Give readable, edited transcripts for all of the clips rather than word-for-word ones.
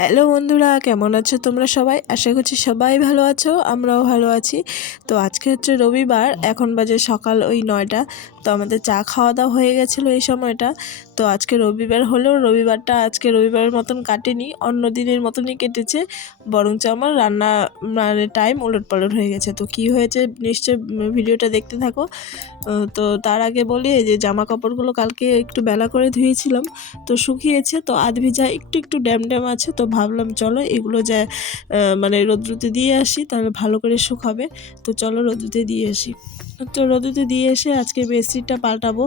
Hello বন্ধুরা, কেমন আছো তোমরা সবাই? আশা করছি সবাই ভালো আছো, আমরাও ভালো আছি। তো আজকে হচ্ছে রবিবার, এখন বাজে সকাল ওই 9টা। তো আমাদের চা খাওয়া দাওয়া হয়ে গেছিলো এই সময়টা। তো আজকে রবিবার হলেও রবিবারটা আজকে রবিবারের মতন কাটেনি, অন্য দিনের মতনই কেটেছে, বরঞ্চ আমার রান্না মানে টাইম ওলটপালট হয়ে গেছে। তো কি হয়েছে নিশ্চয় ভিডিওটা দেখতে থাকো। তো তার আগে বলি, এই যে জামা কাপড়গুলো কালকে একটু বেলা করে ধুয়েছিলাম, তো শুকিয়েছে, তো আধ ভিজা একটু একটু ড্যাম ড্যাম আছে। তো ভাবলাম চলো এগুলো যা মানে রোদ্রুতে দিয়ে আসি, তাহলে ভালো করে শুকাবে। তো চলো রোদ্রুতে দিয়ে আসি। তো রোদ্রুতে দিয়ে এসে আজকে বেডশিটটা পাল্টাবো।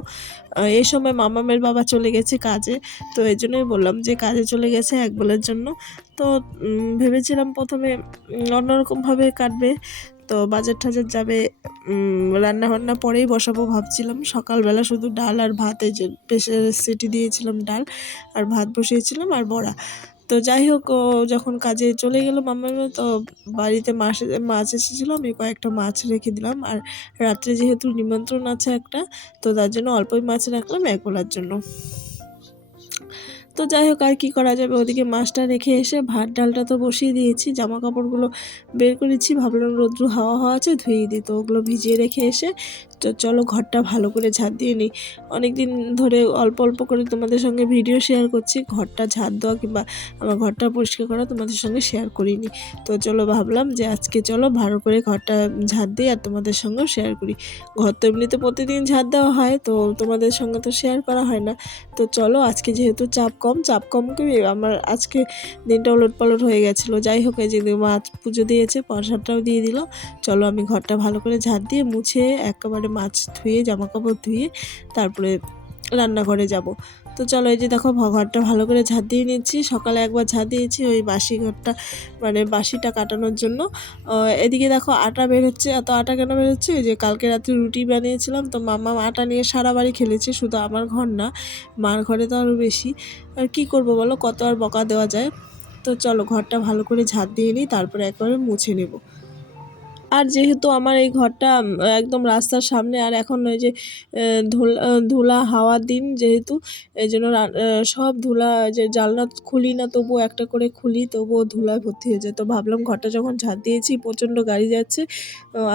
এই সময় মামামের বাবা চলে গেছে কাজে, তো এই জন্যই বললাম যে কাজে চলে গেছে একবেলার জন্য। তো ভেবেছিলাম প্রথমে অন্যরকমভাবে কাটবে, তো বাজার টাজার যাবে, রান্না বান্না পরেই বসাবো ভাবছিলাম। সকালবেলা শুধু ডাল আর ভাত, এই যে প্রেসারে সিটি দিয়েছিলাম, ডাল আর ভাত বসিয়েছিলাম আর বড়া। তো যাই হোক, ও যখন কাজে চলে গেল মামা, তো বাড়িতে মাছ এসেছিলো, আমি কয়েকটা মাছ রেখে দিলাম। আর রাত্রে যেহেতু নিমন্ত্রণ আছে একটা, তো তার জন্য অল্পই মাছ রাখলাম একবেলার জন্য। তো যাই হোক, আর কী করা যাবে, ওদিকে মাছটা রেখে এসে ভাত ডালটা তো বসিয়ে দিয়েছি, জামা কাপড়গুলো বের করেছি, ভাবলাম রোদ্রু হাওয়া হাওয়া আছে ধুয়ে দিই। তো ওগুলো ভিজিয়ে রেখে এসে তো চলো ঘরটা ভালো করে ঝাড় দিয়ে নিই। অনেক দিন ধরে অল্প অল্প করে তোমাদের সঙ্গে ভিডিও শেয়ার করছি, ঘরটা ঝাড় দেওয়া কিংবা আমার ঘরটা পরিষ্কার করা তোমাদের সঙ্গে শেয়ার করিনি। তো চলো ভাবলাম যে আজকে চলো ভালো করে ঘরটা ঝাড় দিই আর তোমাদের সঙ্গেও শেয়ার করি। ঘর তো এমনিতে প্রতিদিন ঝাড় দেওয়া হয়, তো তোমাদের সঙ্গে তো শেয়ার করা হয় না। তো চলো, আজকে যেহেতু চাপ কম করে আমার আজকে দিনটা ওলটপালট হয়ে গেছিলো। যাই হোক, এই যে মা পুজো দিয়েছে, প্রসাদটাও দিয়ে দিল। চলো আমি ঘরটা ভালো করে ঝাড় দিয়ে মুছে একেবারে মাছ ধুয়ে জামা কাপড় ধুয়ে তারপরে রান্নাঘরে যাব। তো চলো, এই যে দেখো ঘরটা ভালো করে ঝাড় দিয়ে নিচ্ছি। সকালে একবার ঝাড় দিয়েছি ওই বাসি ঘরটা, মানে বাসিটা কাটানোর জন্য। এদিকে দেখো আটা বেরোচ্ছে। এত আটা কেন বেরোচ্ছে? ওই যে কালকে রাত্রে রুটি বানিয়েছিলাম, তো মাম্মা আটা নিয়ে সারা বাড়ি খেলেছে, শুধু আমার ঘর না, মার ঘরে তো আরও বেশি। আর কি করব বলো, কত আর বকা দেওয়া যায়। তো চলো ঘরটা ভালো করে ঝাড় দিয়ে নিই, তারপরে একবারে মুছে নেব। আর যেহেতু আমার এই ঘরটা একদম রাস্তার সামনে, আর এখন ওই যে ধুলা হাওয়ার দিন যেহেতু, এই জন্য সব ধুলা, যে জানলা খুলি না তবুও একটা করে খুলি, তবুও ধুলায় ভর্তি হয়ে যায়। তো ভাবলাম ঘরটা যখন ঝাড় দিয়েছি, প্রচণ্ড গাড়ি যাচ্ছে,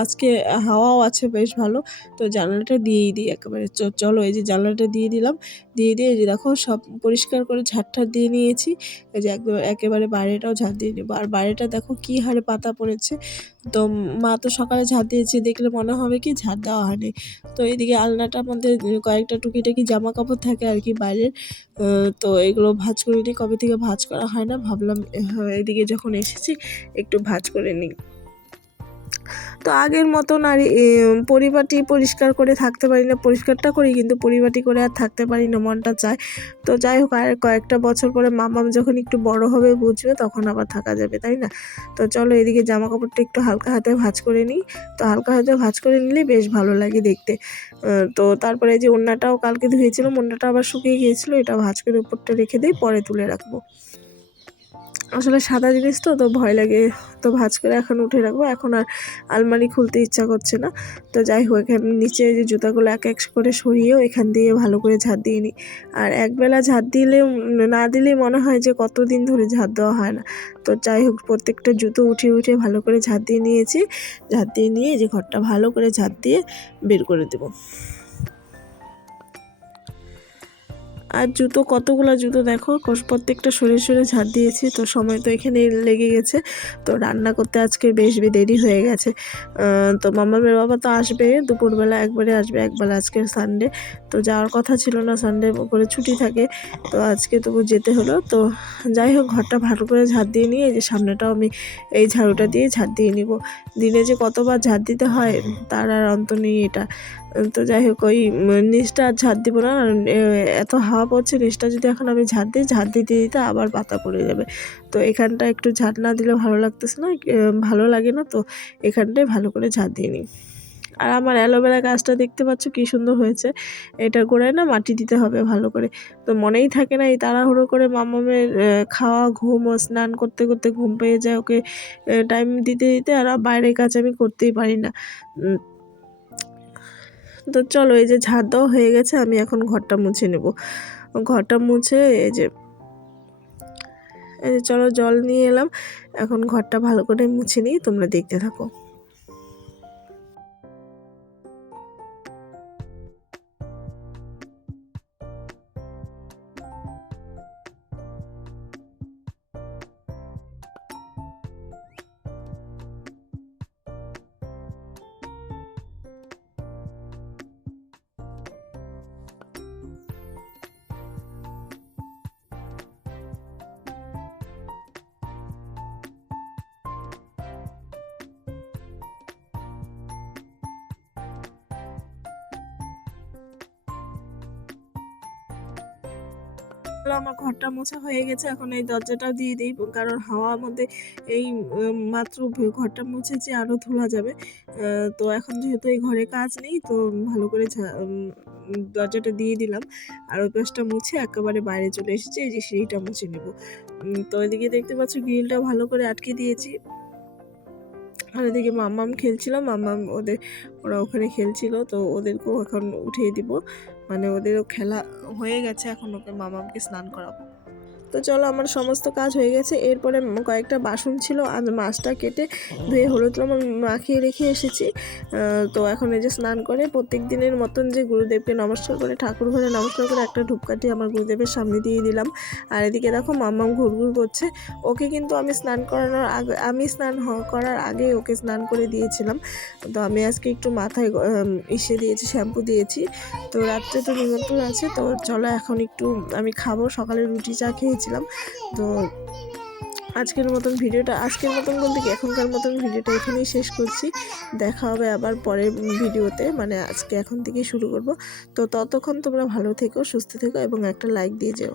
আজকে হাওয়াও আছে বেশ ভালো, তো জানলাটা দিয়েই দিই একেবারে। চলো এই যে জানলাটা দিয়ে দিলাম, দিয়ে এই যে দেখো সব পরিষ্কার করে ঝাড় দিয়ে নিয়েছি। এই যে একদম একেবারে বাইরেটাও ঝাড় দিয়ে নেবো। আর বাইরেটা দেখো কী হারে পাতা পড়েছে। তো মা তো সকালে ঝাড় দিয়েছে, দেখলে মনে হবে কি ঝাড় দেওয়া হয়নি। তো এইদিকে আলনাটার মধ্যে কয়েকটা টুকিটাকি জামা কাপড় থাকে আর কি বাইরের, তো এগুলো ভাঁজ করে নিই। কবে থেকে ভাঁজ করা হয় না, ভাবলাম এদিকে যখন এসেছি একটু ভাঁজ করে নিই। তো আগের মতন আর পরিপাটি পরিষ্কার করে থাকতে পারি না, পরিষ্কারটা করি কিন্তু পরিপাটি করে আর থাকতে পারি না, মনটা চায়। তো যাই হোক, আর কয়েকটা বছর পরে মামাম যখন একটু বড় হবে বুঝবে, তখন আবার থাকা যাবে, তাই না? তো চলো এদিকে জামা কাপড়টা একটু হালকা হাতে ভাঁজ করে নিই। তো হালকা হাতে ভাঁজ করে নিলে বেশ ভালো লাগে দেখতে। তো তারপরে যে ওড়নাটাও কালকে ধুয়েছিলাম, ওড়নাটা আবার শুকিয়ে গিয়েছিলো, এটা ভাঁজ করে উপরটা রেখে দিই, পরে তুলে রাখবো। আসলে সাদা জিনিস তো ভয় লাগে, তো ভাঁজ করে এখন উঠে রাখবো। এখন আর আলমারি খুলতে ইচ্ছা করছে না। তো যাই হোক, এখানে নিচে যে জুতাগুলো এক এক করে সরিয়েও এখান দিয়ে ভালো করে ঝাড় দিয়ে নিই। আর একবেলা ঝাড় দিলে না দিলেই মনে হয় যে কতদিন ধরে ঝাড় দেওয়া হয় না। তো যাই হোক, প্রত্যেকটা জুতো উঠিয়ে ভালো করে ঝাড় দিয়ে নিয়েছি। ঝাড় দিয়ে নিয়ে যে ঘরটা ভালো করে ঝাড় দিয়ে বের করে দেবো। আর জুতো, কতগুলো জুতো দেখো, প্রত্যেকটা সরে ঝাড় দিয়েছি। তো সময় তো এখানে লেগে গেছে। তো রান্না করতে আজকে বেশ দেরি হয়ে গেছে। তো মামামের বাবা তো আসবে দুপুরবেলা, একবারে আসবে, একবেলা, আজকে সানডে। তো যাওয়ার কথা ছিল না, সানডে করে ছুটি থাকে, তো আজকে তবু যেতে হলো। তো যাই হোক, ঘরটা ভালো করে ঝাড় দিয়ে নিয়ে এই যে সামনেটাও আমি এই ঝাড়ুটা দিয়ে ঝাড় দিয়ে নিব। দিনে যে কতবার ঝাড় দিতে হয় তার আর অন্ত নেই এটা। তো যাই হোক, ওই নিচটা আর ঝাড় দিব না, এত হাওয়া পড়ছে, নিচটা যদি এখন আমি ঝাড় দিই, ঝাড় দিতে আবার পাতা পড়ে যাবে। তো এখানটা একটু ঝাড় না দিলে ভালো লাগতেছে না, ভালো লাগে না। তো এখানটায় ভালো করে ঝাড় দিয়ে নিই। আর আমার অ্যালোভেরা গাছটা দেখতে পাচ্ছ কি সুন্দর হয়েছে। এটা গোড়ায় না মাটি দিতে হবে ভালো করে। তো মনেই থাকে না, এই তাড়াহুড়ো করে মামামের খাওয়া, ঘুম ও স্নান করতে করতে ঘুম পেয়ে যায়, ওকে টাইম দিতে আর বাইরের কাজ আমি করতেই পারি না। তো চলো, এই যে ঝাড় দেওয়া হয়ে গেছে, আমি এখন ঘরটা মুছে নেব। ঘরটা মুছে এই যে এই যে চলো জল নিয়ে এলাম, এখন ঘরটা ভালো করে মুছে নিই, তোমরা দেখতে থাকো। আমার ঘরটা মোছা হয়ে গেছে, এখন এই দরজাটাও দিয়ে দিই, কারণ হাওয়ার মধ্যে এই মাত্র ঘরটা মুছেছি, আরও ধোলা যাবে। তো এখন যেহেতু এই ঘরে কাজ নেই, তো ভালো করে দরজাটা দিয়ে দিলাম। আর ওই পাশটা মুছে একেবারে বাইরে চলে এসেছি, এই যে সিঁড়িটা মুছে নেব। তো এদিকে দেখতে পাচ্ছ গ্রিলটা ভালো করে আটকে দিয়েছি। আর এদিকে মাম্মাম খেলছিল, ওরা ওখানে খেলছিল, তো ওদেরকেও এখন উঠিয়ে দিব, মানে ওদেরও খেলা হয়ে গেছে, এখন ওকে মাম্মামকে স্নান করাবো। তো চলো আমার সমস্ত কাজ হয়ে গেছে। এরপরে কয়েকটা বাসন ছিল, আর মাছটা কেটে ধুয়ে হলুদ লবণ মাখিয়ে রেখে এসেছি। তো এখন এই যে স্নান করে প্রত্যেক দিনের মতন যে গুরুদেবকে নমস্কার করে, ঠাকুর ঘরে নমস্কার করে একটা ধূপকাঠি আমার গুরুদেবের সামনে দিয়ে দিলাম। আর এদিকে দেখো মাম্মাম ঘুরঘুর করছে। ওকে কিন্তু আমি স্নান করার আগে ওকে স্নান করে দিয়েছিলাম। তো আমি আজকে একটু মাথায় দিয়েছি, শ্যাম্পু দিয়েছি। তো রাত্রে তো নিমন্ত্রণ আছে, তো চলো এখন একটু আমি খাবো, সকালে রুটি চা খেয়েছিলাম। তো আজকের মতন বলতে কি এখনকার মতন ভিডিওটা এখানেই শেষ করছি। দেখা হবে আবার পরের ভিডিওতে, মানে আজকে এখন থেকেই শুরু করব। তো ততক্ষণ তোমরা ভালো থেকো, সুস্থ থেকো এবং একটা লাইক দিয়ে যেও।